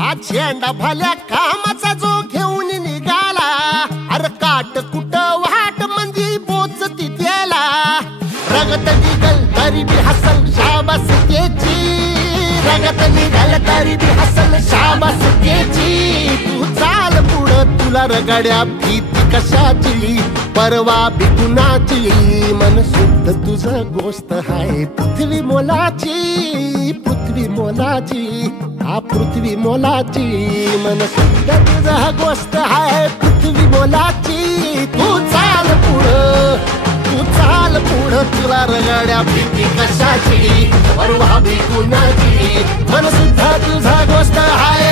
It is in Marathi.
आज झेंडा भल्या कामाचा जो घेऊन निघाला, अरे काट कुट वाट म्हणजे पोचती त्याला, रगत निघल तरी बी हसल शाबास त्याची, रगत निघल तरी बी हसल शाबास त्याची. तू चाल पुढं तुला रगड्या भीती कशाची, परवा बी कुणाची, मन शुद्ध तुझं गोष्ट हाय पृथ्वी मोलाची, पृथ्वी मोलाची, हा पृथ्वी मोलाची, मन शुद्ध तुझं गोष्ट हाय पृथ्वी मोलाची. तू चाल पुढं, तू चाल पुढं तुला रगड्या भीती कशाची, परवा बी कुणाची, मन शुद्ध तुझं गोष्ट हाय